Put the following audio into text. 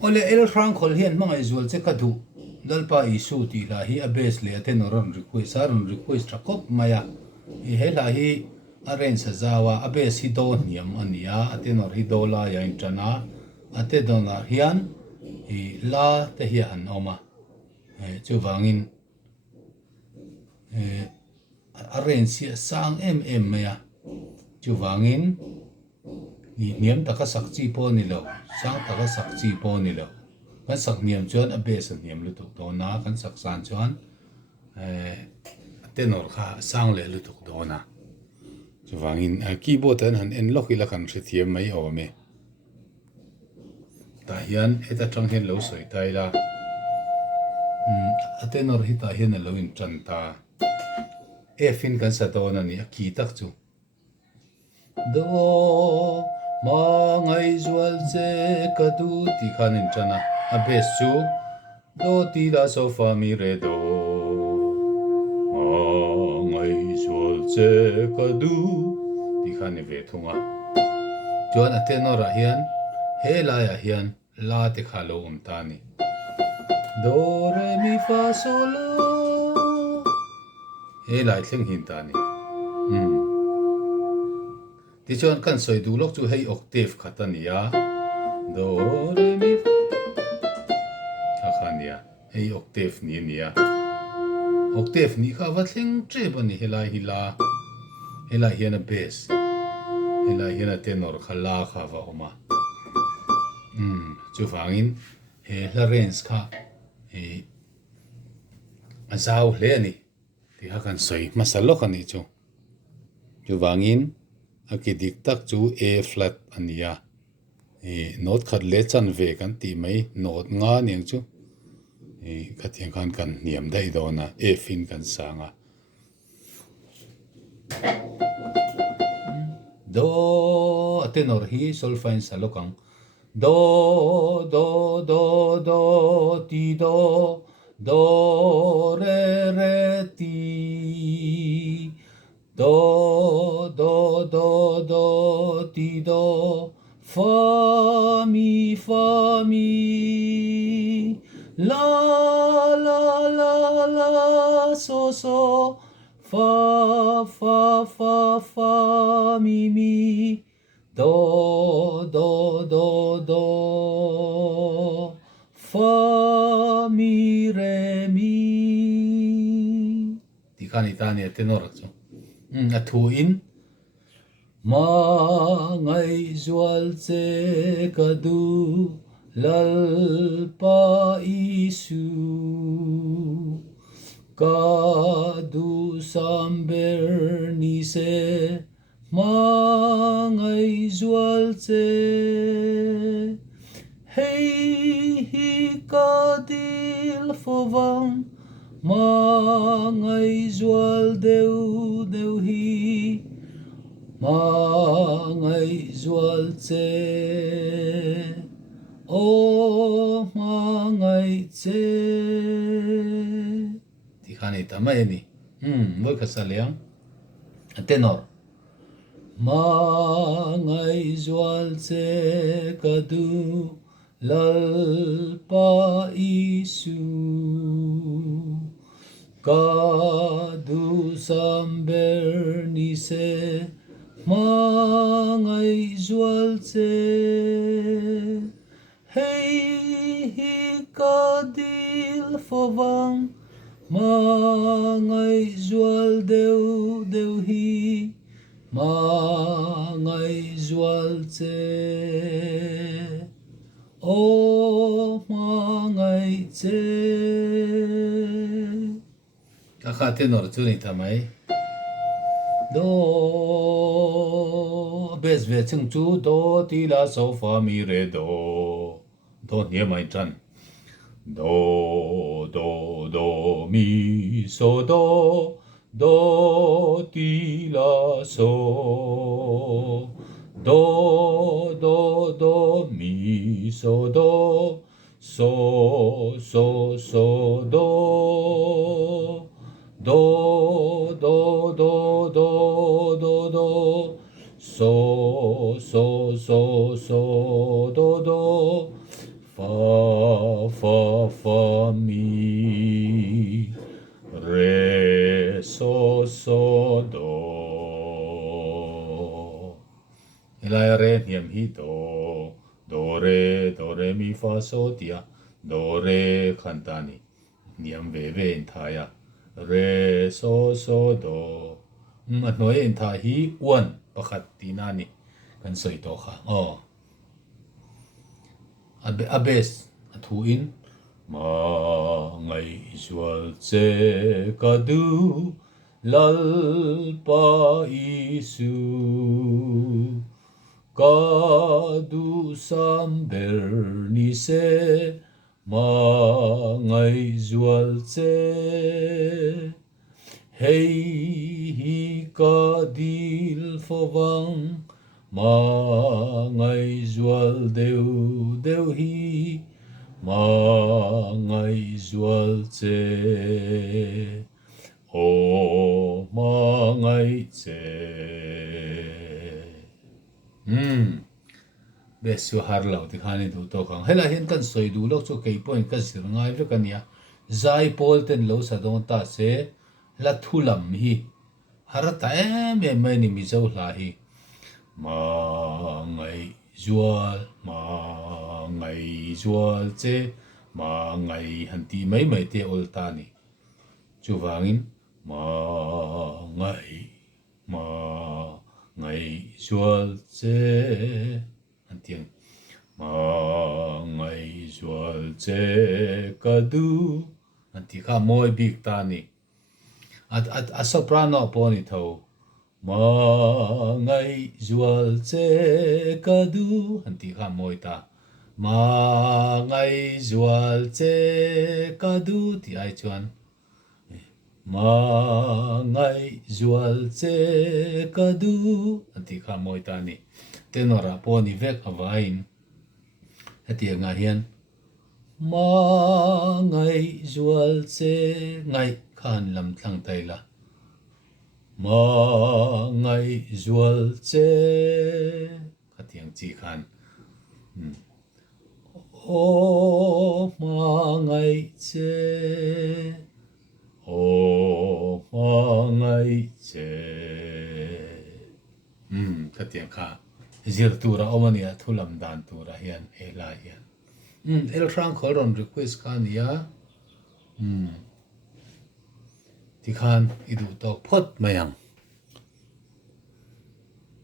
ole el rang khol hian mangai zual che ka du dalpa isu ti la hi abes le te noron request rakop maya I hela hi aren sa zawa abes hi do niam ania ate nor hi dola ya intrana ate donar hian hi la te hian oma chu wangin aren si sang em maya chu wangin ni niam taka sakchi po ni lo sang taka sakchi po ni lo kan sak niam chuan abes niam lu tuk do na kan sak san chuan tenor kha sang le lu tuk do na chu wangin keyboard an han en loki la kan rithiam mai awme ta hian eta tang hian lo soi tai la tenor hi ta hian lo in chan ta fin kan sa do na ni ki tak chu do ma ngai zual che ka tu ti khan in chana abes chu do ti la so fa mi re do che ka du ti khan ve thunga chuan tenor a hian he la ya hian la te kha lo ta ni do re mi fa sol la he lai thleng hin ta ni ti chuan kan soi du lok chu hei octave khatania do re mi kha khania hei octave ni nia octave ni kha wa thleng tre bani helai hian a bass helai hian a tenor khala kha wa oma chu wangin he la range kha he azau hle ani ti ha kan soi masalo khani chu wangin akidik tak chu A flat ania note khat le chan ve kan ti mai note nga niang chu khathiang khan kan niam dai do na A fin kan sanga do tenor hi solfain salokang do do do do ti do re re ti do do do do ti do fa mi la la la la so fa mi do fa mi re mi ti khani ta ni tenor chu a thu in ma ngai zual che ka du lal pa isu ka du samber ni se ma ngai zual che hey hi ka dil fovang ma ngai zual deu hi ma ngai zual che o ma ngai che ti khani ta mai ni voi ka saliang tenor ma ngai zual che ka du lal pa isu ka du samber ni se ma ngai zual che hey hi ka dil fovang ma ngai zual deu hi ma ngai zual che o ma ngai che ka tenor chu ni thamai do bes ve chung chu do ti la so fa mi re do nie mai chan do mi so do ti la so do mi so do so do fa mi re so do elai re niam hi do re mi fa so tia do re khantani niam ve in thaya re so do a noi in tha hi one pakhat tinani kan soi to kha abes thu in ma ngai sual che kadu lal pa isu kadu samber ni se ma ngai sual che hei hi kadil fovang ma ngai zual deu hi ma ngai zual che o ma ngai che besu har lau ti khani du to khang hela hin kan soi du lo chu kei point ka sir ngai ve kan ya zai pol ten lo sa don ta se la thulam hi harata em ni mi zo la hi ma ngai zual che ma ngai han ti mai te ol ta ni chu wangin ma ngai zual che han tiang ma ngai zual che kadu han ti kha moi big ta ni a soprano poni tho ma ngai zual che kadu han ti kha moi ta ma ngai zual che kadu ti ai chuan ma ngai zual che kadu han ti kha moi ta ni tenora poni vek avain hati nga hian ma ngai zual che ngai khan lam thlang tai la ma ngai zual che khatiang chi khan o ma ngai che o ma ngai che khatiang kha zir tura omania thulam dan tura hian ela hian el rang khoron request khan ya ti khan idu to phot mayang